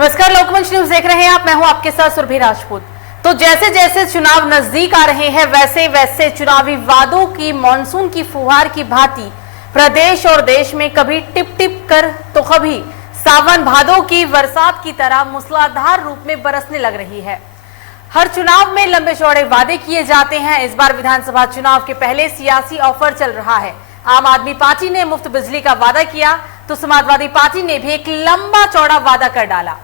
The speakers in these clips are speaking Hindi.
नमस्कार, लोकमंच न्यूज देख रहे हैं आप। मैं हूं आपके साथ सुरभि राजपूत। तो जैसे जैसे चुनाव नजदीक आ रहे हैं वैसे वैसे चुनावी वादों की मानसून की फुहार की भांति प्रदेश और देश में कभी टिप टिप कर तो कभी सावन भादों की बरसात की तरह मूसलाधार रूप में बरसने लग रही है। हर चुनाव में लंबे चौड़े वादे किए जाते हैं। इस बार विधानसभा चुनाव के पहले सियासी ऑफर चल रहा है। आम आदमी पार्टी ने मुफ्त बिजली का वादा किया तो समाजवादी पार्टी ने भी एक लंबा चौड़ा वादा कर डाला।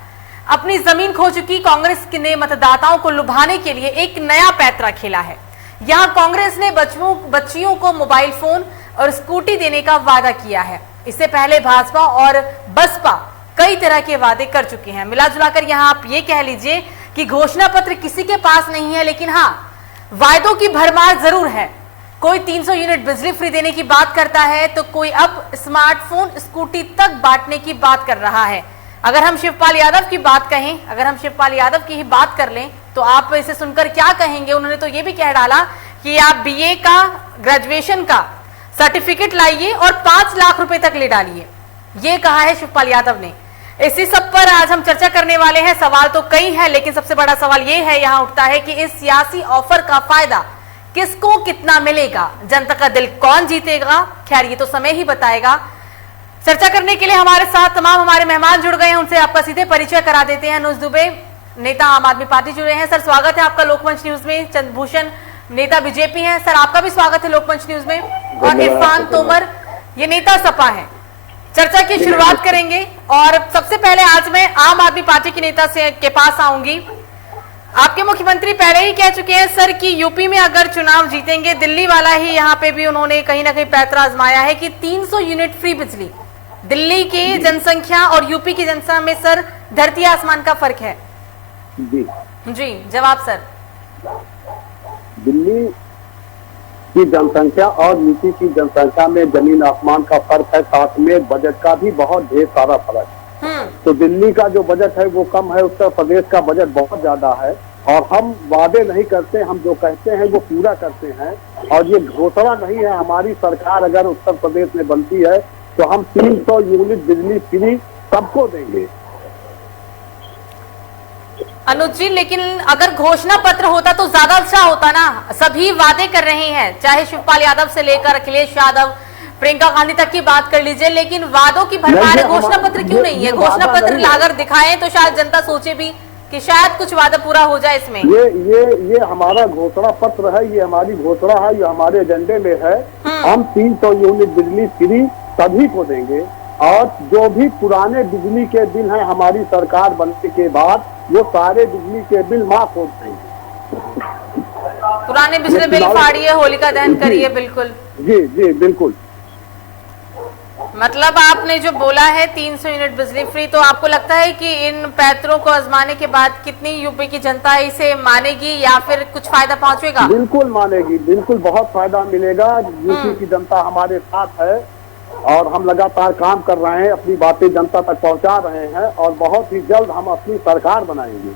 अपनी जमीन खो चुकी कांग्रेस ने मतदाताओं को लुभाने के लिए एक नया पैंतरा खेला है। यहां कांग्रेस ने बच्चियों को मोबाइल फोन और स्कूटी देने का वादा किया है। इससे पहले भाजपा और बसपा कई तरह के वादे कर चुके हैं। मिला जुलाकर यहां आप ये कह लीजिए कि घोषणा पत्र किसी के पास नहीं है, लेकिन हाँ, वायदों की भरमार जरूर है। कोई 300 यूनिट बिजली फ्री देने की बात करता है तो कोई अब स्मार्टफोन स्कूटी तक बांटने की बात कर रहा है। अगर हम शिवपाल यादव की बात कहें, अगर हम शिवपाल यादव की ही बात कर लें तो आप इसे सुनकर क्या कहेंगे। उन्होंने तो ये भी कह डाला कि आप बीए का ग्रेजुएशन का सर्टिफिकेट लाइए और 5 लाख रुपए तक ले डालिए। ये कहा है शिवपाल यादव ने। इसी सब पर आज हम चर्चा करने वाले हैं। सवाल तो कई हैं, लेकिन सबसे बड़ा सवाल ये है यहाँ उठता है कि इस सियासी ऑफर का फायदा किसको कितना मिलेगा, जनता का दिल कौन जीतेगा। खैर, ये तो समय ही बताएगा। चर्चा करने के लिए हमारे साथ तमाम हमारे मेहमान जुड़ गए हैं। उनसे आपका सीधे परिचय करा देते हैं। अनुज दुबे, नेता आम आदमी पार्टी, जुड़े हैं। सर, स्वागत है आपका लोकमंच न्यूज में। चंद्रभूषण, नेता बीजेपी हैं। सर, आपका भी स्वागत है लोकमंच न्यूज में। और इरफान तोमर, ये नेता सपा है। चर्चा की शुरुआत करेंगे और सबसे पहले आज मैं आम आदमी पार्टी के नेता से के पास आऊंगी। आपके मुख्यमंत्री पहले ही कह चुके हैं सर कि यूपी में अगर चुनाव जीतेंगे, दिल्ली वाला ही यहाँ पे भी उन्होंने कहीं ना कहीं पैंतरा आजमाया है कि 300 यूनिट फ्री बिजली। दिल्ली की जनसंख्या और यूपी की जनसंख्या में सर धरती आसमान का फर्क है। जी जवाब सर। दिल्ली की जनसंख्या और यूपी की जनसंख्या में जमीन आसमान का फर्क है। साथ में बजट का भी बहुत ढेर सारा फर्क है। तो दिल्ली का जो बजट है वो कम है, उत्तर प्रदेश का बजट बहुत ज्यादा है। और हम वादे नहीं करते, हम जो कहते हैं वो पूरा करते हैं। और ये घोषणा नहीं है। हमारी सरकार अगर उत्तर प्रदेश में बनती है तो हम 300 यूनिट बिजली फ्री सबको देंगे। अनुज जी, लेकिन अगर घोषणा पत्र होता तो ज्यादा अच्छा होता ना। सभी वादे कर रहे हैं, चाहे शिवपाल यादव से लेकर अखिलेश यादव, प्रियंका गांधी तक की बात कर लीजिए, लेकिन वादों की भरमार है। घोषणा पत्र क्यों नहीं है? घोषणा पत्र लाकर दिखाएं तो शायद जनता सोचे भी कि शायद कुछ वादा पूरा हो जाए इसमें। ये हमारा घोषणा पत्र है, ये हमारी घोषणा है, ये हमारे एजेंडे में है। हम 300 यूनिट बिजली फ्री सभी को देंगे। और जो भी पुराने बिजली के बिल हैं हमारी सरकार बनने के बाद, वो सारे बिजली के बिल माफ हो जाएंगे। पुराने बिजली बिल फाड़िए, होलिका दहन करिए। बिल्कुल जी जी बिल्कुल। मतलब आपने जो बोला है 300 यूनिट बिजली फ्री, तो आपको लगता है कि इन पैंतरों को आजमाने के बाद कितनी यूपी की जनता इसे मानेगी या फिर कुछ फायदा पहुंचेगा? बिल्कुल मानेगी, बिल्कुल बहुत फायदा मिलेगा। यूपी की जनता हमारे साथ है और हम लगातार काम कर रहे हैं, अपनी बातें जनता तक पहुंचा रहे हैं और बहुत ही जल्द हम अपनी सरकार बनाएंगे।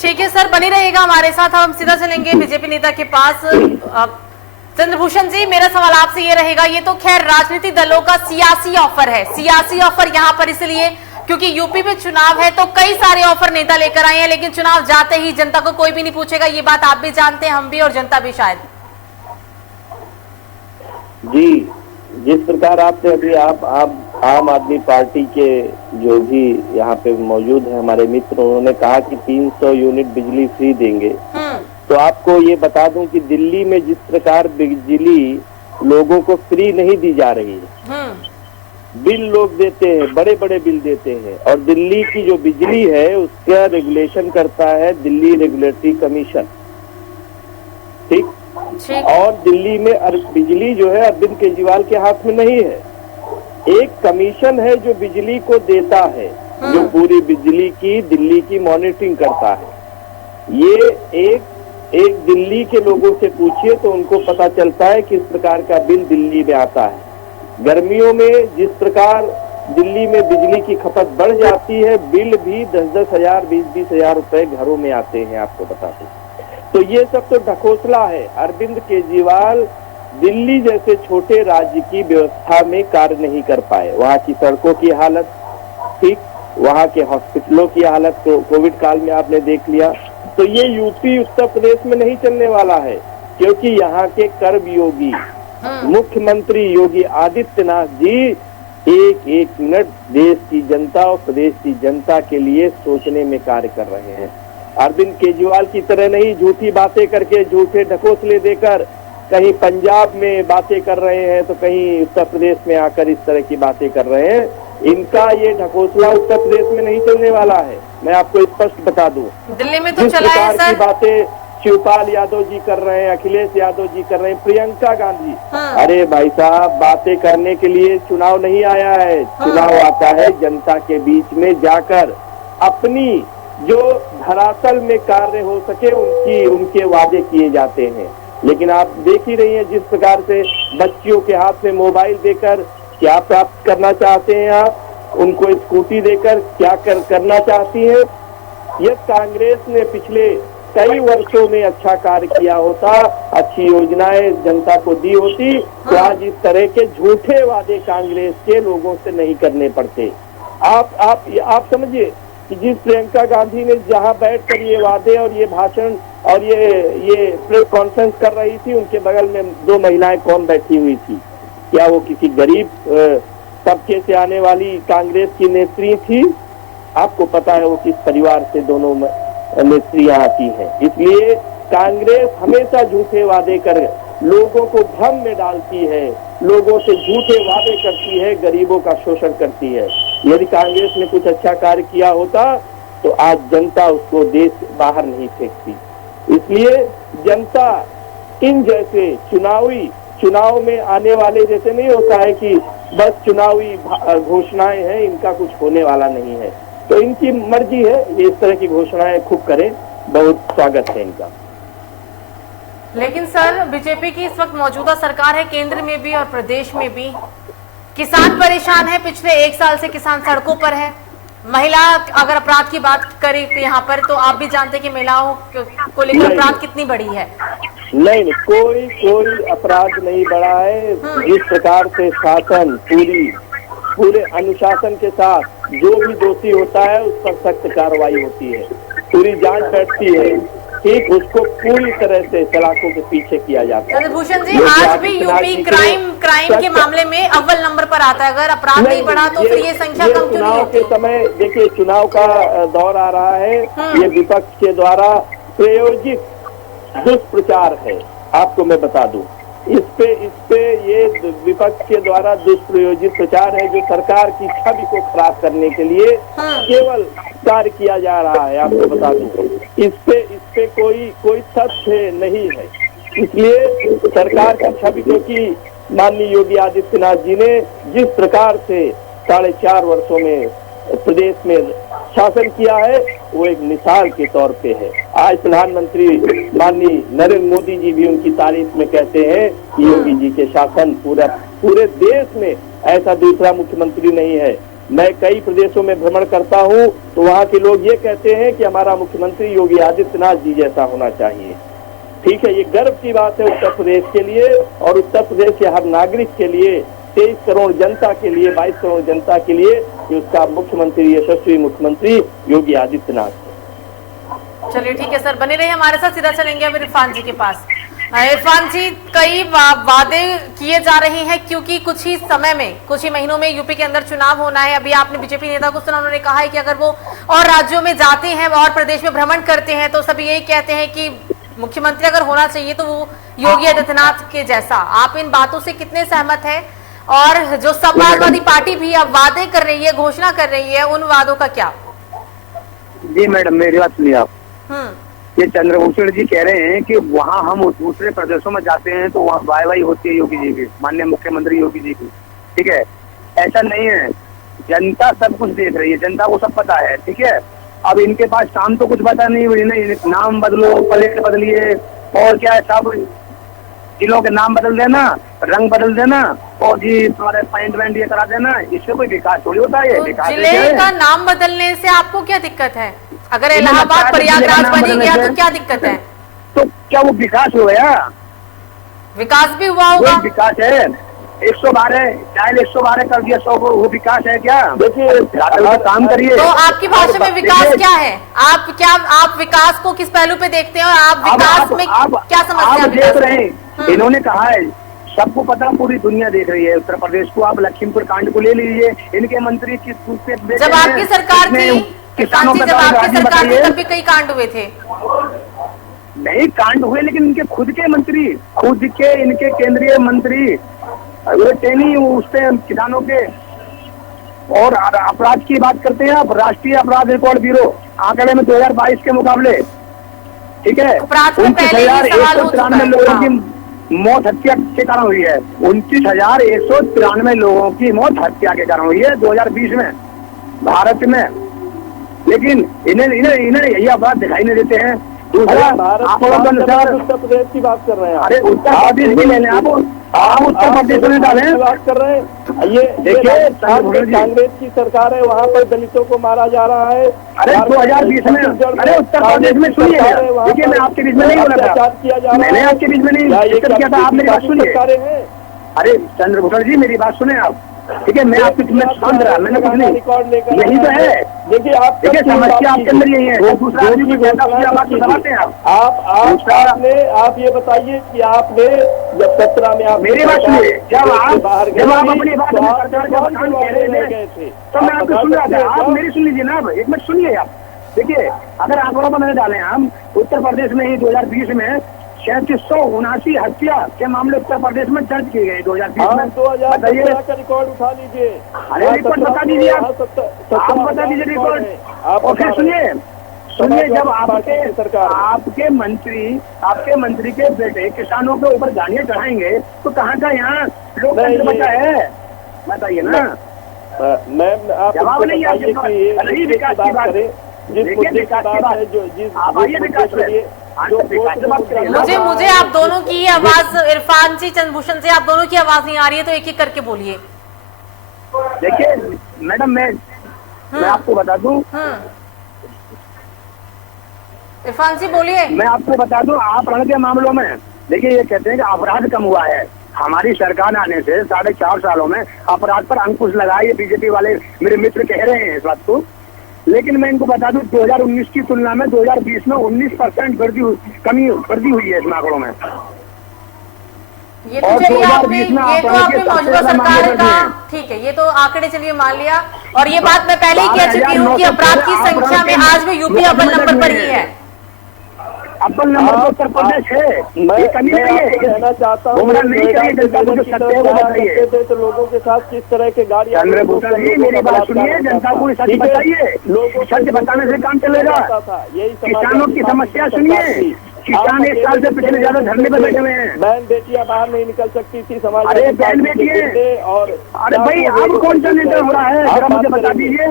ठीक है सर, बनी रहेगा हमारे साथ। हम सीधा चलेंगे बीजेपी नेता के पास। चंद्रभूषण जी, मेरा सवाल आपसे ये रहेगा, ये तो खैर राजनीतिक दलों का सियासी ऑफर है। सियासी ऑफर यहाँ पर इसलिए क्योंकि यूपी में चुनाव है तो कई सारे ऑफर नेता लेकर आए हैं, लेकिन चुनाव जाते ही जनता को कोई भी नहीं पूछेगा। ये बात आप भी जानते हैं, हम भी और जनता भी शायद। जी, जिस प्रकार आपने अभी आप आम आदमी पार्टी के जो भी यहाँ पे मौजूद है हमारे मित्र, उन्होंने कहा कि 300 यूनिट बिजली फ्री देंगे। तो आपको ये बता दूं कि दिल्ली में जिस प्रकार बिजली लोगों को फ्री नहीं दी जा रही है, बिल लोग देते हैं, बड़े बड़े बिल देते हैं। और दिल्ली की जो बिजली है उसका रेगुलेशन करता है दिल्ली रेगुलेटरी कमीशन। ठीक। और दिल्ली में बिजली जो है अरविंद केजरीवाल के हाथ में नहीं है। एक कमीशन है जो बिजली को देता है, जो पूरी बिजली की दिल्ली की मॉनिटरिंग करता है। ये एक दिल्ली के लोगों से पूछिए तो उनको पता चलता है किस प्रकार का बिल दिल्ली में आता है। गर्मियों में जिस प्रकार दिल्ली में बिजली की खपत बढ़ जाती है, बिल भी 10-10 हजार 20-20 हजार रुपए घरों में आते हैं, आपको बता दें। तो ये सब तो ढकोसला है। अरविंद केजरीवाल दिल्ली जैसे छोटे राज्य की व्यवस्था में कार्य नहीं कर पाए। वहाँ की सड़कों की हालत, ठीक, वहाँ के हॉस्पिटलों की हालत तो कोविड काल में आपने देख लिया। तो ये यूपी उत्तर प्रदेश में नहीं चलने वाला है, क्योंकि यहाँ के कर्मयोगी मुख्यमंत्री योगी आदित्यनाथ जी एक एक मिनट देश की जनता और प्रदेश की जनता के लिए सोचने में कार्य कर रहे हैं। अरविंद केजरीवाल की तरह नहीं झूठी बातें करके, झूठे ढकोसले देकर कहीं पंजाब में बातें कर रहे हैं तो कहीं उत्तर प्रदेश में आकर इस तरह की बातें कर रहे हैं। इनका ये ढकोसला उत्तर प्रदेश में नहीं चलने वाला है, मैं आपको स्पष्ट बता दूं। दिल्ली में तो चला है सर। बातें शिवपाल यादव जी कर रहे हैं, अखिलेश यादव जी कर रहे हैं, प्रियंका गांधी। अरे भाई साहब, बातें करने के लिए चुनाव नहीं आया है। चुनाव आता है जनता के बीच में जाकर अपनी जो धरातल में कार्य हो सके उनके वादे किए जाते हैं। लेकिन आप देख ही रही हैं जिस प्रकार से बच्चियों के हाथ में मोबाइल देकर क्या प्राप्त करना चाहते हैं आप, उनको स्कूटी देकर क्या करना चाहती हैं। यह कांग्रेस ने पिछले कई वर्षों में अच्छा कार्य किया होता, अच्छी योजनाएं जनता को दी होती, तो आज इस तरह के झूठे वादे कांग्रेस के लोगों से नहीं करने पड़ते। आप समझिए कि जिस प्रियंका गांधी ने जहां बैठकर ये वादे और ये भाषण और ये प्रेस कॉन्फ्रेंस कर रही थी, उनके बगल में दो महिलाएं कौन बैठी हुई थी? क्या वो किसी गरीब तबके से आने वाली कांग्रेस की नेत्री थी? आपको पता है वो किस परिवार से दोनों नेत्रियां आती हैं। इसलिए कांग्रेस हमेशा झूठे वादे कर लोगों को भ्रम में डालती है, लोगों से झूठे वादे करती है, गरीबों का शोषण करती है। यदि कांग्रेस ने कुछ अच्छा कार्य किया होता तो आज जनता उसको देश बाहर नहीं फेंकती। इसलिए जनता इन जैसे चुनाव में आने वाले जैसे नहीं होता है कि बस चुनावी घोषणाएं हैं, इनका कुछ होने वाला नहीं है। तो इनकी मर्जी है, ये इस तरह की घोषणाएं खूब करें, बहुत स्वागत है इनका। लेकिन सर, बीजेपी की इस वक्त मौजूदा सरकार है, केंद्र में भी और प्रदेश में भी। किसान परेशान है, पिछले 1 साल से किसान सड़कों पर है। महिला अगर अपराध की बात करें यहाँ पर, तो आप भी जानते हैं कि महिलाओं को लेकर अपराध कितनी बड़ी है। नहीं, कोई अपराध नहीं बढ़ा है। जिस प्रकार से शासन पूरे अनुशासन के साथ जो भी दोषी होता है उस पर सख्त कार्रवाई होती है, पूरी जांच बैठती है, ठीक, उसको पूरी तरह से सलाखों के पीछे किया जाता है। चंद्रभूषण जी, आज भी यूपी क्राइम के मामले में अव्वल नंबर पर आता है। अगर अपराध नहीं बढ़ा तो फिर ये संख्या कम क्यों नहीं होती? के समय देखिए, चुनाव का दौर आ रहा है, ये विपक्ष के द्वारा प्रायोजित दुष्प्रचार है। आपको मैं बता दूं, इस पे ये विपक्ष के द्वारा दुष्प्रयोजित प्रचार है, जो सरकार की छवि को खराब करने के लिए केवल कार्य किया जा रहा है। आपको बता दूं, इस पे कोई तथ्य नहीं है। इसलिए सरकार की छवि, क्योंकि माननीय योगी आदित्यनाथ जी ने जिस प्रकार से 4.5 वर्षों में प्रदेश में शासन किया है, वो एक मिसाल के तौर पे है। आज प्रधानमंत्री माननीय नरेंद्र मोदी जी भी उनकी तारीफ में कहते हैं कि योगी जी के शासन पूरे देश में ऐसा दूसरा मुख्यमंत्री नहीं है। मैं कई प्रदेशों में भ्रमण करता हूँ तो वहाँ के लोग ये कहते हैं कि हमारा मुख्यमंत्री योगी आदित्यनाथ जी जैसा होना चाहिए। ठीक है, ये गर्व की बात है उत्तर प्रदेश के लिए और उत्तर प्रदेश के हर नागरिक के लिए, 23 करोड़ जनता के लिए, 22 करोड़ जनता के लिए कि उसका मुख्यमंत्री, यशस्वी मुख्यमंत्री योगी आदित्यनाथ है। चलिए ठीक है सर, बने रहिए हमारे साथ। सीधा चलेंगे अभी इरफान जी के पास। इरफान जी, कई वादे किए जा रहे हैं क्योंकि कुछ ही समय में, कुछ ही महीनों में यूपी के अंदर चुनाव होना है। अभी आपने बीजेपी नेता को सुना, उन्होंने कहा है कि अगर वो और राज्यों में जाते हैं और प्रदेश में भ्रमण करते हैं तो सभी यही कहते हैं कि मुख्यमंत्री अगर होना चाहिए तो वो योगी आदित्यनाथ के जैसा। आप इन बातों से कितने सहमत हैं? और जो समाजवादी पार्टी भी अब वादे कर रही है, घोषणा कर रही है, उन वादों का क्या? जी मैडम, मेरी बात सुनिए आप। ये चंद्रभूषण जी कह रहे हैं कि वहाँ हम दूसरे प्रदेशों में जाते हैं तो वहाँ वाई होती है योगी जी की, माननीय मुख्यमंत्री योगी जी की। ठीक है, ऐसा नहीं है। जनता सब कुछ देख रही है, जनता को सब पता है। ठीक है, अब इनके पास शाम तो कुछ पता नहीं हुई, नहीं नाम बदलो, प्लेट बदलिए और क्या, सब जिलों के नाम बदल देना, रंग बदल देना और जी तुम्हारे पैंट वैंट ये करा देना, इससे कोई विकास थोड़ी होता है। विकास जिले का नाम बदलने से आपको क्या दिक्कत है? अगर इलाहाबाद प्रयागराज बनी गया तो क्या दिक्कत है? तो क्या वो विकास हो गया? विकास भी हुआ होगा। विकास है, 112 डायल 112 कर दिया 100 को, वो विकास है क्या? देखिए काम करिए। तो आपकी भाषा में विकास क्या है? आप विकास को किस पहलू पे देखते हैं और आप विकास में क्या समझते हैं? देख रहे हैं, इन्होंने कहा है, सबको पता, पूरी दुनिया देख रही है उत्तर प्रदेश को। आप लखीमपुर कांड को ले लीजिए, इनके मंत्री किस जब आपकी सरकार थी किसानों का, जब आपकी सरकार थी तब भी कई कांड हुए थे। नहीं कांड हुए, लेकिन इनके खुद के मंत्री, खुद के इनके केंद्रीय मंत्री उस पे किसानों के और अपराध की बात करते हैं आप। राष्ट्रीय अपराध रिकॉर्ड ब्यूरो आंकड़े में 2022 के मुकाबले, ठीक है, 29,193 लोगों की मौत हत्या के कारण हुई है। 29,193 लोगों की मौत हत्या के कारण हुई है 2020 में भारत में। लेकिन इन्हें यही अपराध दिखाई नहीं देते हैं। दूसरा, आंकड़ों के अनुसार उत्तर प्रदेश की बात कर रहे हैं। अरे उत्तर प्रदेश की लेने आप उत्तर प्रदेश में डालें, बात कर रहे हैं। ये देखिए, कांग्रेस की सरकार है, वहाँ पर दलितों को मारा जा रहा है। अरे 2020 में, अरे उत्तर प्रदेश में सुनिए, देखिए मैं आपके बीच में नहीं बोला था, मैंने आपके बीच में नहीं जिक्र किया था, आप मेरी बात सुनिए। अरे चंद्रभूषण जी मेरी बात सुने आप, ठीक है, मैं आपकी शांत रहा, मैंने कुछ नहीं, यही तो है। देखिए आप, देखिए समस्या आपके अंदर यही है, दूसरा आदमी को बात को दबाते हैं आप ये बताइए कि आपने जब 17 में आप मेरी बात सुनिए, जब आप अपनी बात गए थे तो मैं आपको सुन रहा था, आप मेरी सुन लीजिए ना, एक मिनट सुनिए आप। देखिए अगर आंकड़ों पर मैंने डाले हम, उत्तर प्रदेश में ही 2020 में 3779 हत्या के मामले उत्तर प्रदेश में दर्ज किए गए 2020 में। 2017 का रिकॉर्ड उठा लीजिए। अरे रिकॉर्ड बता दीजिए आप बता दीजिए रिकॉर्ड। और फिर सुनिए जब आपके मंत्री के बेटे किसानों के ऊपर गालियां चढ़ाएंगे तो कहाँ का यहाँ लोकतंत्र बचा है, बताइए ना। मैम आप जवाब नहीं है, विकास की बात करें, विकास की बात है, आप आइए विकास में। मुझे आप दोनों की आवाज, इरफान जी, चंद्रभूषण से आप दोनों की आवाज नहीं आ रही है, तो एक एक करके बोलिए। देखिए मैडम मैं आपको बता दूं, इरफान जी बोलिए। मैं आपको बता दूं, अपहरण के मामलों में देखिए ये कहते हैं कि अपराध कम हुआ है। हमारी सरकार आने से 4.5 सालों में अपराध पर अंकुश लगा, ये बीजेपी वाले मेरे मित्र कह रहे हैं इस बात को। लेकिन मैं इनको बता दूं 2019 की तुलना में 2020 में 19% वृद्धि हुई है इस आंकड़ों में। ये तो चलिए आपने मौजूदा सरकार का, ठीक है, ये तो आंकड़े चलिए मान लिया। और ये बात मैं पहले ही कह चुकी हूँ कि अपराध की संख्या में आज भी यूपी अव्वल नंबर पर ही है। अव्वल नंबर पर उत्तर प्रदेश है, मैं कहना चाहता हूँ तो लोगों के साथ किस तरह के गाड़ी। चंद्रभूषण जी मेरी बात सुनिए, जनता को सच बताइए, सच बताने से काम चलेगा। किसानों की समस्या सुनिए, किसान 1 साल से पिछले ज्यादा धरने पर बैठे हुए हैं। बहन बेटियां बाहर नहीं निकल सकती थी समाज। अरे बहन बेटियां, और अरे भाई अब कौन सा नेता हो रहा है, जरा मुझे बता दीजिए,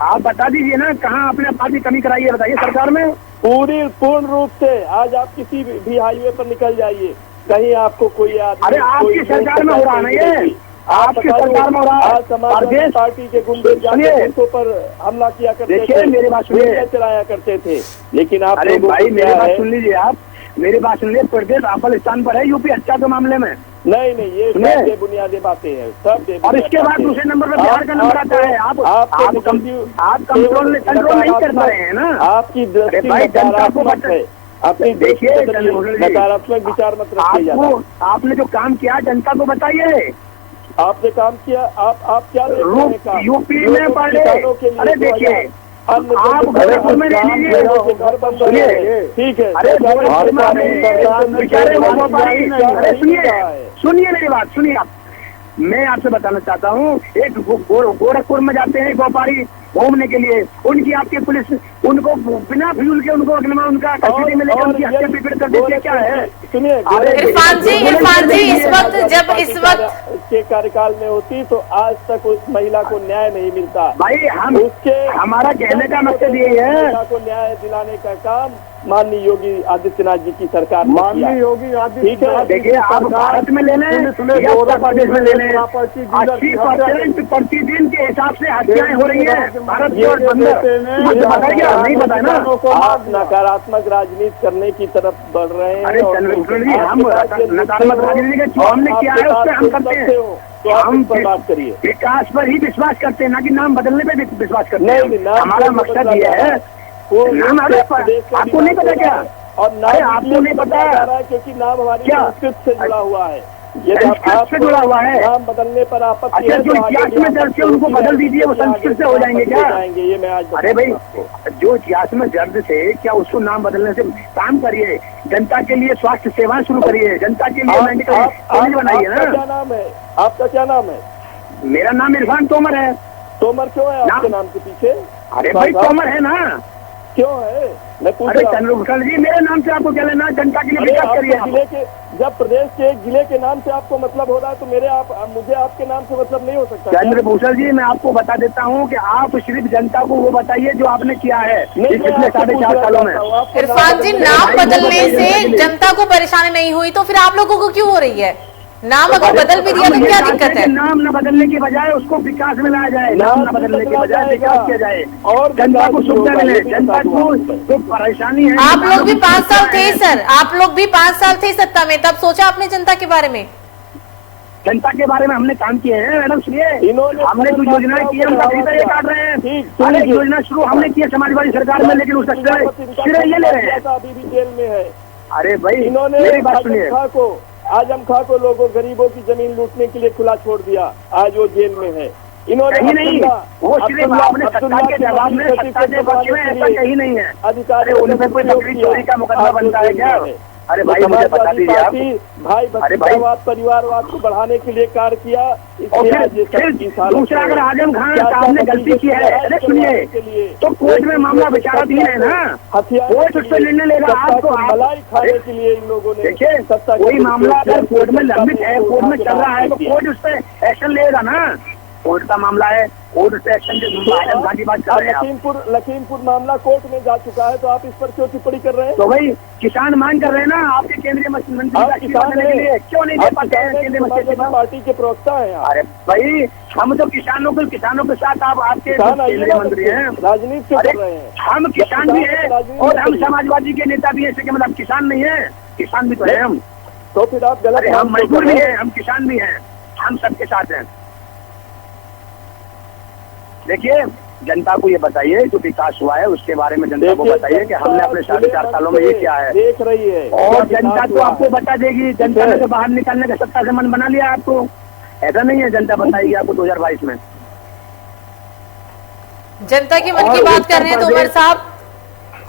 आप बता दीजिए ना, कहाँ आपने पार्टी कमी कराई है बताइए सरकार में। पूर्ण रूप से आज आप किसी भी हाईवे पर निकल जाइए, कहीं आपको कोई आदमी, अरे आपकी सरकार में हो रहा है ये, आपकी सरकार में हो रहा है। समाजवादी पार्टी के गुंडे पुलिसों पर हमला किया करते थे, मेरी बात सुनिए, चलाया करते थे। लेकिन आप, अरे भाई मेरी बात सुन लीजिए, आप मेरी बात सुन लीजिए, प्रदेश अव्वल स्थान पर है यूपी हत्या के मामले में। नहीं ये सब बुनियादी बातें हैं, सब। और इसके बाद दूसरे नंबर पर बिहार का नंबर आता है। आप कंट्रोल नहीं कर पा रहे हैं ना, आपकी दृष्टि नकारात्मक है। अपनी देखिए नकारात्मक विचार मत रखिए। आपने जो काम किया जनता को बताइए, आपने काम किया, आप क्या यूपी में पढ़े। अरे देखिए आप गोरखपुर में ले लीजिए, घर बंद, ठीक है। अरे सुनिए मेरी बात सुनिए आप, मैं आपसे बताना चाहता हूँ, एक गोरखपुर में जाते हैं व्यापारी घूमने के लिए, उनकी आपकी पुलिस उनको बिना फ्यूल के उनका कस्टडी में लेकर उनकी हत्या पीड़ित कर देती है। क्या है? सुनिए इरफान जी इस वक्त के कार्यकाल में होती तो आज तक उस महिला को न्याय नहीं मिलता। भाई हम उसके, हमारा कहने का मकसद ये है, महिला को न्याय दिलाने का काम माननीय योगी आदित्यनाथ जी की सरकार ने किया। माननीय योगी ठीक है, आदित्यनाथ देखिए आप भारत में ले लें या उत्तर प्रदेश में ले लें, 80% प्रतिदिन के हिसाब से हत्याएं हो रही है भारत के अंदर। मुझे बताइए, नहीं पता है ना। आप नकारात्मक राजनीति करने की तरफ बढ़ रहे हैं। अरे चंद्रभूषण जी, हम नकारात्मक राजनीति का जो हमने किया है उस पर हम करते हैं। तो हम पर बात करिए, विकास पर ही विश्वास करते हैं, ना कि नाम बदलने पे विश्वास करते नहीं, हैं। हमारा मकसद ये है, नाम आपको नहीं पता क्या? और अरे आपको नहीं पता क्योंकि नाम हमारी क्या? संस्कृत से जुड़ा हुआ है। ये संस्कृत से जुड़ा हुआ है। नाम बदलने पर आपत्ति अच्छा, है जो इतिहास में दर्ज है उनको बदल दीजिए, वो संस्कृत से हो जाएंगे क्या? ये मैं आज अरे भाई, जो इतिहास में दर्ज थे क्या उसको नाम बदलने से काम करिए। जनता के लिए स्वास्थ्य सेवाएं शुरू करिए, जनता के लिए मेडिकल कॉलेज बनाइए ना। क्या नाम है आपका? क्या नाम है? मेरा नाम इरफान तोमर है। तोमर क्यों है आपके नाम के पीछे? अरे भाई तोमर है ना। क्यों है मैं पूछ अरे रहा हूं। चंद्रभूषण जी, मेरे नाम से आपको क्या लेना? जनता के लिए अरे विकास करिए। आपके जिले के, जब प्रदेश के एक जिले के नाम से आपको मतलब हो रहा है तो मुझे आपके नाम से मतलब नहीं हो सकता क्या? चंद्रभूषण जी, मैं आपको बता देता हूँ कि आप सिर्फ जनता को वो बताइए जो आपने किया है नहीं, पिछले 4.5 सालों में। इरफान जी, नाम बदलने से जनता को परेशानी नहीं हुई तो फिर आप लोगों को क्यों हो रही है? नाम अगर बदल भी दिया तो क्या दिक्कत है? नाम न बदलने की बजाय उसको विकास में लाया जाए, नाम न बदलने की बजाय विकास किया जाए और जनता को सुविधा मिले। जनता को जो परेशानी है, आप लोग भी 5 साल थे सर, आप लोग भी 5 साल थे सत्ता में, तब सोचा आपने जनता के बारे में? जनता के बारे में हमने काम किए हैं मैडम। सुनिए, हमने जो योजनाएं की है उनका ये काट रहे हैं। अनेक योजना शुरू हमने की है समाजवादी सरकार में, लेकिन उसका श्रेय ये ले रहे हैं। अभी भी जेल में है। अरे भाई, इन्होंने मेरी बात सुनिए, आजम खां को लोगों गरीबों की जमीन लूटने के लिए खुला छोड़ दिया, आज वो जेल में है। इन्होंने नहीं, वो सिर्फ आपने सत्ता के जवाब में, सत्ता के पक्ष में ऐसा कहीं नहीं है। अधिकारी उनमें कोई बकरी चोरी का मुकदमा बनता है क्या? अरे भाई मुझे बता दीजिए आप। भाई भतीजावाद परिवारवाद को बढ़ाने के लिए कार्य किया। और फिर दूसरा, अगर आजम खान साहब ने गलती की है, अरे सुनिए, तो कोर्ट में मामला विचाराधीन है ना, कोर्ट उस पर निर्णय लेगा। आपको मलाई खाने के लिए इन लोगों ने, देखिए, कोई मामला अगर कोर्ट में लंबित है, कोर्ट में चल रहा है, तो कोर्ट उस पर एक्शन लेगा ना। कोर्ट का मामला है, कोर्ट उस पर एक्शन की बात कर रहे हैं। लखीमपुर मामला कोर्ट में जा चुका है, तो आप इस पर क्यों टिप्पणी कर रहे हैं? तो भाई किसान मांग कर रहे हैं ना आपके केंद्रीय मंत्री के लिए, क्यों नहीं दे पाते हैं केंद्रीय मंत्री? पार्टी के प्रवक्ता है। अरे भाई, हम तो किसानों के साथ आप आपके केंद्रीय मंत्री हैं, राजनीति क्यों कर रहे हैं? हम किसान भी हैं और हम समाजवादी के नेता भी हैं, ऐसे मतलब किसान नहीं है, किसान भी तो है हम। तो फिर आप गलत, हम मजदूर भी हैं, हम किसान भी हैं, हम सबके साथ हैं। देखिए, जनता को ये बताइए जो विकास हुआ है उसके बारे में जनता को बताइए कि हमने अपने 4.5 सालों में ये किया है, देख रही है। और जनता तो आपको बता देगी। जनता ने तो बाहर निकलने का सत्ता से मन बना लिया आपको, ऐसा नहीं है जनता बताएगी आपको 2022 में। जनता के मन की बात कर रहे हैं तो उमर साहब,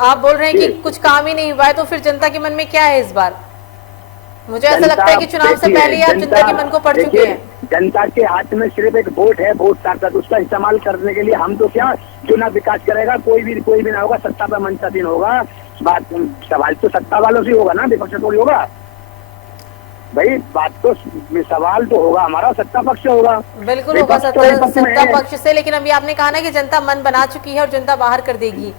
आप बोल रहे हैं कि कुछ काम ही नहीं हुआ है, तो फिर जनता के मन में क्या है इस बार? मुझे ऐसा लगता है कि चुनाव से पहले आप जनता के मन को पढ़ चुके हैं। जनता के हाथ में सिर्फ एक वोट है, वोट ताकत, उसका इस्तेमाल करने के लिए हम तो क्या, जो ना विकास करेगा कोई भी ना होगा, सत्ता पर मंचाधीन होगा। बात सवाल तो सत्ता वालों से होगा ना, विपक्ष थोड़ी होगा भाई। बात तो सवाल तो होगा हमारा सत्ता पक्ष से होगा, बिल्कुल होगा सत्ता पक्ष से। लेकिन अभी आपने कहा ना कि जनता मन बना चुकी है और जनता बाहर कर देगी।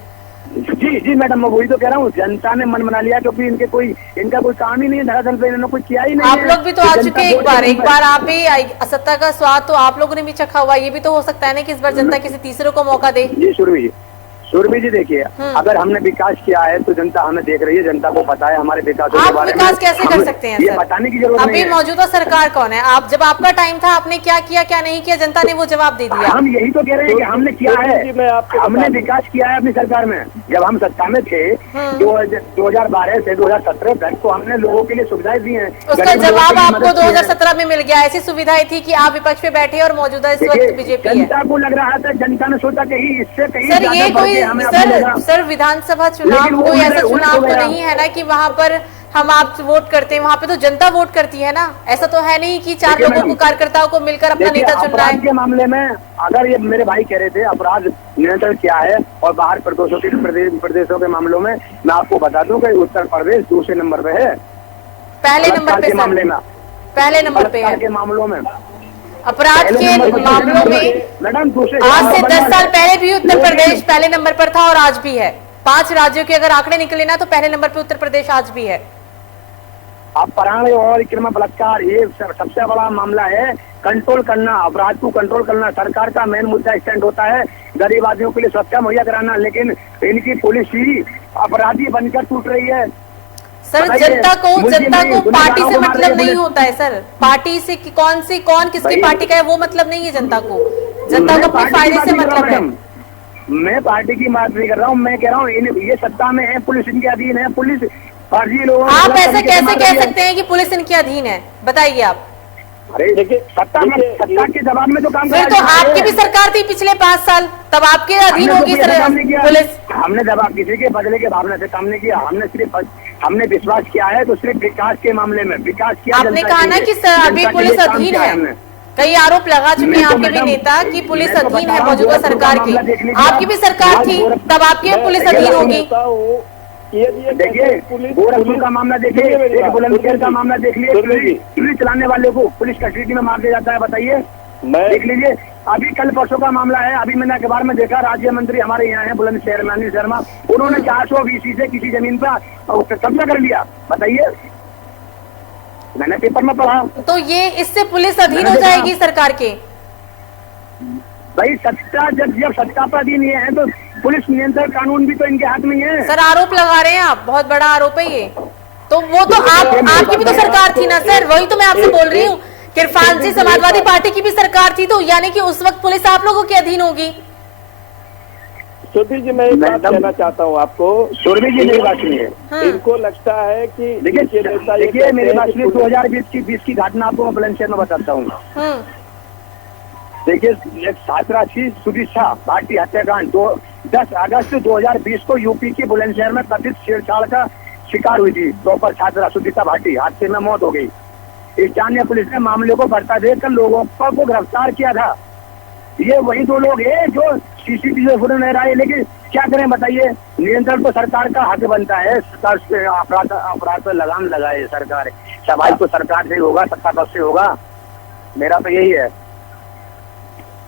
जी मैडम, मैं वही तो कह रहा हूँ, जनता ने मन बना लिया क्योंकि इनका कोई काम ही नहीं है, धरातल पे इन्होंने कुछ किया ही नहीं। आप लोग भी तो आ चुके हैं एक बार आप भी सत्ता का स्वाद तो आप लोगों ने भी चखा हुआ। ये भी तो हो सकता है ना कि इस बार जनता किसी तीसरे को मौका दे। जी सुरभि जी देखिए, अगर हमने विकास किया है तो जनता हमें देख रही है, जनता को पता है हमारे विकास के बारे में। विकास कैसे कर सकते हैं ये बताने की जरूरत नहीं है। अभी मौजूदा सरकार कौन है? आप जब आपका टाइम था आपने क्या किया क्या नहीं किया, जनता ने वो जवाब दे दिया। हम यही तो कह रहे हैं कि हमने किया है, हमने विकास किया है अपनी सरकार में। जब हम सत्ता में थे 2012 से 2017 तक, तो हमने लोगों के लिए सुविधाएं दी हैं। उसका जवाब आपको 2017 में मिल गया। ऐसी सुविधाएं थी कि आप विपक्ष में बैठे और मौजूदा इस वक्त बीजेपी है। जनता को लग रहा था, जनता ने सोचा कहीं इससे कहीं सर ये कोई सर विधानसभा चुनाव कोई ऐसा चुनाव तो नहीं है ना कि वहाँ पर हम आप वोट करते हैं, वहाँ पे तो जनता वोट करती है ना। ऐसा तो है नहीं कि 4 लोगों को, कार्यकर्ताओं को मिलकर अपना नेता चुनना है। के मामले में अगर ये मेरे भाई कह रहे थे अपराध नियंत्रण क्या है और बाहर प्रदेशों के मामलों में, मैं आपको बता दूं कि उत्तर प्रदेश दूसरे नंबर पे है, पहले नंबर पे मामले में, पहले नंबर पे है के मामलों में, अपराध के मामलों में। मैडम दूसरे आज से 10 साल पहले भी उत्तर प्रदेश पहले नंबर पर था और आज भी है। 5 राज्यों के अगर आंकड़े निकले ना तो पहले नंबर पे उत्तर प्रदेश आज भी है। अब अपराध और क्रम बलात्कार ये सबसे बड़ा मामला है। कंट्रोल करना, अपराध को कंट्रोल करना सरकार का मेन मुद्दा स्टैंड होता है। गरीब आदमियों के लिए सुरक्षा मुहैया कराना, लेकिन इनकी पुलिस ही अपराधी बनकर टूट रही है। सर जनता को पार्टी से मतलब नहीं होता है सर। पार्टी से कौन किसकी पार्टी का है वो मतलब नहीं है जनता को अपने फायदे से मतलब है। मैं पार्टी की बात नहीं कर रहा हूँ, मैं कह रहा हूँ ये सत्ता में है, पुलिस इनके अधीन है। पुलिस फर्जी लोगों आप ऐसे कैसे कह सकते हैं कि पुलिस इनके अधीन है, बताइए आप। अरे देखिए सत्ता के जवाब में तो काम फिर तो आपकी भी सरकार थी पिछले 5 साल, तब आपके अधीन होगी पुलिस। हमने जवाब किसी के बदले के भावना से काम नहीं किया। हमने विश्वास किया है तो सिर्फ विकास के मामले में विकास किया। आपने कहा ना कि अभी पुलिस अधीन है, कई आरोप लगा चुके हैं आपके भी नेता कि पुलिस अधीन है मौजूदा सरकार की। आपकी भी सरकार थी तब आपकी पुलिस अधीन होगी। देखिए गोरखपुर का मामला देखिए, बुलंदशहर का मामला देख लीजिए, पुलिस चलाने वाले को पुलिस कस्टडी में मार दिया जाता है। बताइए, देख लीजिए। अभी कल परसों का मामला है, अभी मैंने अखबार में देखा, राज्य मंत्री हमारे यहाँ है बुलंदशहर में अनिल शर्मा, उन्होंने 420 से किसी जमीन पर कब्जा कर लिया। बताइए, मैंने पेपर में पढ़ा। तो ये इससे पुलिस अधीन हो जाएगी सरकार के? भाई सत्ता जब सत्ता पर अधीन ये है तो पुलिस नियंत्रण कानून भी तो इनके हाथ में है। सर आरोप लगा रहे हैं आप, बहुत बड़ा आरोप है ये। तो वो तो आपकी भी तो सरकार थी ना सर, वही तो मैं आपसे बोल रही हूँ। किरफान जी समाजवादी पार्टी की भी सरकार थी, तो यानी कि उस वक्त पुलिस आप लोगों के अधीन होगी। सुरभि जी मैं एक बात कहना चाहता हूँ आपको। सुरभि जी मेरी बात सुनिए। इनको लगता है कि देखिए मेरी बात सुनिए, 2020 की घटना आपको मैं बुलंदशहर में बताता हूँ। देखिए एक छात्रा थी सुदीक्षा भाटी हत्याकांड 10 अगस्त 2020 को यूपी के बुलंदशहर में कथित छेड़छाड़ का शिकार हुई थी। प्रॉपर छात्रा सुदीक्षा भाटी, हादसे में मौत हो गई। स्थानीय पुलिस ने मामले को बढ़ता देखकर लोगों को गिरफ्तार किया था। ये वही 2 लोग हैं जो सीसीटीवी से फुटेज नहीं रहा है, लेकिन क्या करें बताइए। नियंत्रण तो सरकार का हक बनता है, सरकार अपराध पर लगाम लगाए सरकार। सवाल तो सरकार से होगा, सत्ता पक्ष से होगा। मेरा तो यही है।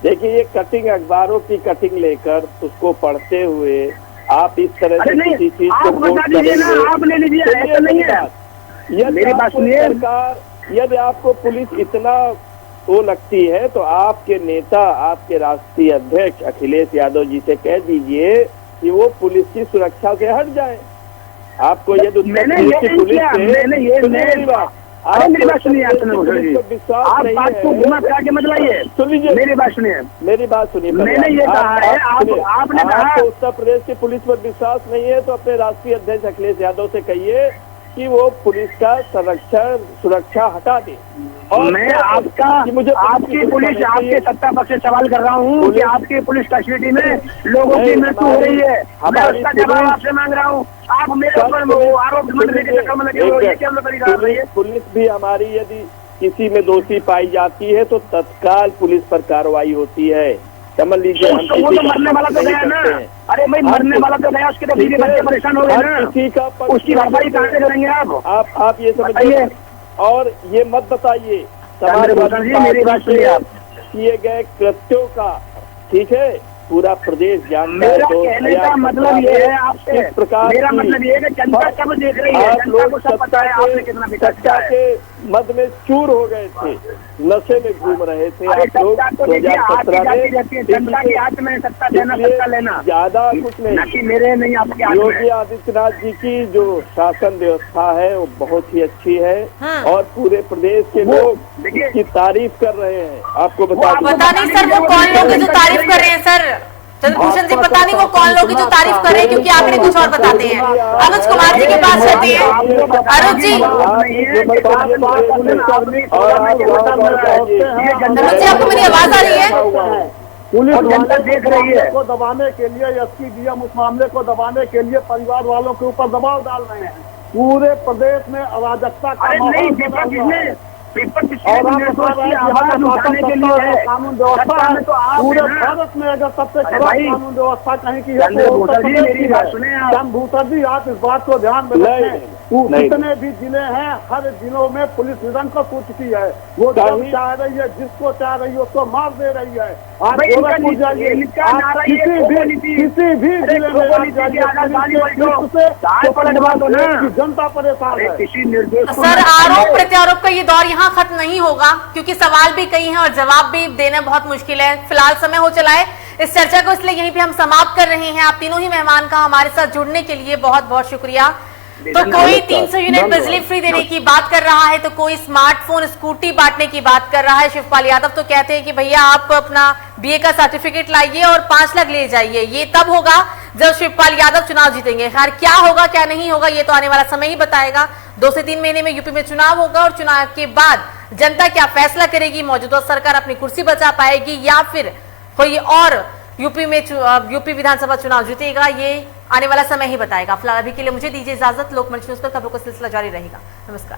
देखिए ये कटिंग, अखबारों की कटिंग लेकर उसको पढ़ते हुए आप इस तरह से किसी चीज को बता दीजिए ना, आप ले लीजिए, ऐसा नहीं है। मेरी बात सुनिए। सरकार यदि आपको पुलिस इतना वो लगती है तो आपके नेता, आपके राष्ट्रीय अध्यक्ष अखिलेश यादव जी से कह दीजिए कि वो पुलिस की सुरक्षा से हट जाए। आपको यदि मेरी बात सुनिए, आप बात को घुमा फिरा के मत लाइए। सुन लीजिए, मेरी बात सुनिए, मैंने ये कहा है, आपने कहा उत्तर प्रदेश की पुलिस पर विश्वास नहीं है तो अपने राष्ट्रीय अध्यक्ष अखिलेश यादव से कहिए कि वो पुलिस का सुरक्षा हटा दे। और मैं आपकी पुलिस, आपके सत्ता पक्ष से सवाल कर रहा हूँ कि आपकी पुलिस कस्टडी में लोगों की मृत्यु हो रही है। मैं उसका जवाब आपसे मांग रहा हूँ। आप मेरे ऊपर आरोप पुलिस भी हमारी यदि किसी में दोषी पाई जाती है तो तत्काल पुलिस पर कार्रवाई होती है। समझ लीजिए, वो तो मरने वाला तो गया ना। अरे भाई मरने वाला तो गया, उसके तो बीवी बच्चे परेशान हो गए ना। उसकी भरपाई कहाँ से करेंगे आप ये समझिए। और ये मत बताइए समाजवादी मेरी बात सुनिए, आप किए गए कृत्यों का, ठीक है, पूरा प्रदेश जानता है। मेरा कहने का मतलब ये है आपसे, मेरा मतलब ये है कि जनता सब देख रही है, जनता को सब पता है आपने कितना सत्ता के मद में चूर हो गए थे, नशे में घूम रहे थे आप लोग। 2017 में जनता के हाथ में सत्ता देना, सत्ता लेना, ज्यादा कुछ नहीं। मेरे नहीं आपके हाथ में। योगी आदित्यनाथ जी की जो शासन व्यवस्था है वो बहुत ही अच्छी है और पूरे प्रदेश के लोग इसकी तारीफ कर रहे हैं। आपको पता नहीं सर वो कौन लोग जो तारीफ कर रहे हैं सर चंद्रभूषण जी, पता नहीं वो कौन लोग जो तारीफ कर रहे हैं, क्योंकि आंकड़े कुछ और बताते हैं। अनुज कुमार जी के पास रहते हैं। अनुज जी, आपको मेरी आवाज आ रही है? पुलिस जनता देख रही है को दबाने के लिए, एसपी डीएम उस मामले को दबाने के लिए परिवार वालों के ऊपर दबाव डाल रहे हैं। पूरे प्रदेश में अराजकता का कानून व्यवस्था है। पूरे भारत में अगर सबसे खराब कानून व्यवस्था कहीं की है तो मेरी बात सुने, भूतर जी आप इस बात को ध्यान में रखें। नहीं। जितने भी जिले हैं हर जिलों में पुलिस निरंतर सूचती है, वो जब चाह रही है जिसको चाह रही है उसको मार दे रही है। आज भाई, गोरखपुर इनका जाइए, इनका आप नारा ये किसी भी जिले में आप जाइए, जनता परेशान है। किसी निर्दोष को सर, आरोप प्रत्यारोप का ये दौर यहाँ खत्म नहीं होगा, क्योंकि सवाल भी कई हैं और जवाब भी देना बहुत मुश्किल है। फिलहाल समय हो चला है इस चर्चा को, इसलिए यहीं पे हम समाप्त कर रहे हैं। आप तीनों ही मेहमान का हमारे साथ जुड़ने के लिए बहुत बहुत शुक्रिया। तो कोई 300 यूनिट बिजली फ्री देने की बात कर रहा है, तो कोई स्मार्टफोन स्कूटी बांटने की बात कर रहा है। शिवपाल यादव तो कहते हैं कि भैया आप अपना बीए का सर्टिफिकेट लाइए और 5 लाख ले जाइए। ये तब होगा जब शिवपाल यादव चुनाव जीतेंगे। खैर क्या होगा क्या नहीं होगा ये तो आने वाला समय ही बताएगा। 2 से 3 महीने में यूपी में चुनाव होगा और चुनाव के बाद जनता क्या फैसला करेगी, मौजूदा सरकार अपनी कुर्सी बचा पाएगी या फिर कोई और यूपी विधानसभा चुनाव जीतेगा, ये आने वाला समय ही बताएगा। फिलहाल अभी के लिए मुझे दीजिए इजाजत। लोकमंच न्यूज पर खबरों का सिलसिला जारी रहेगा। नमस्कार।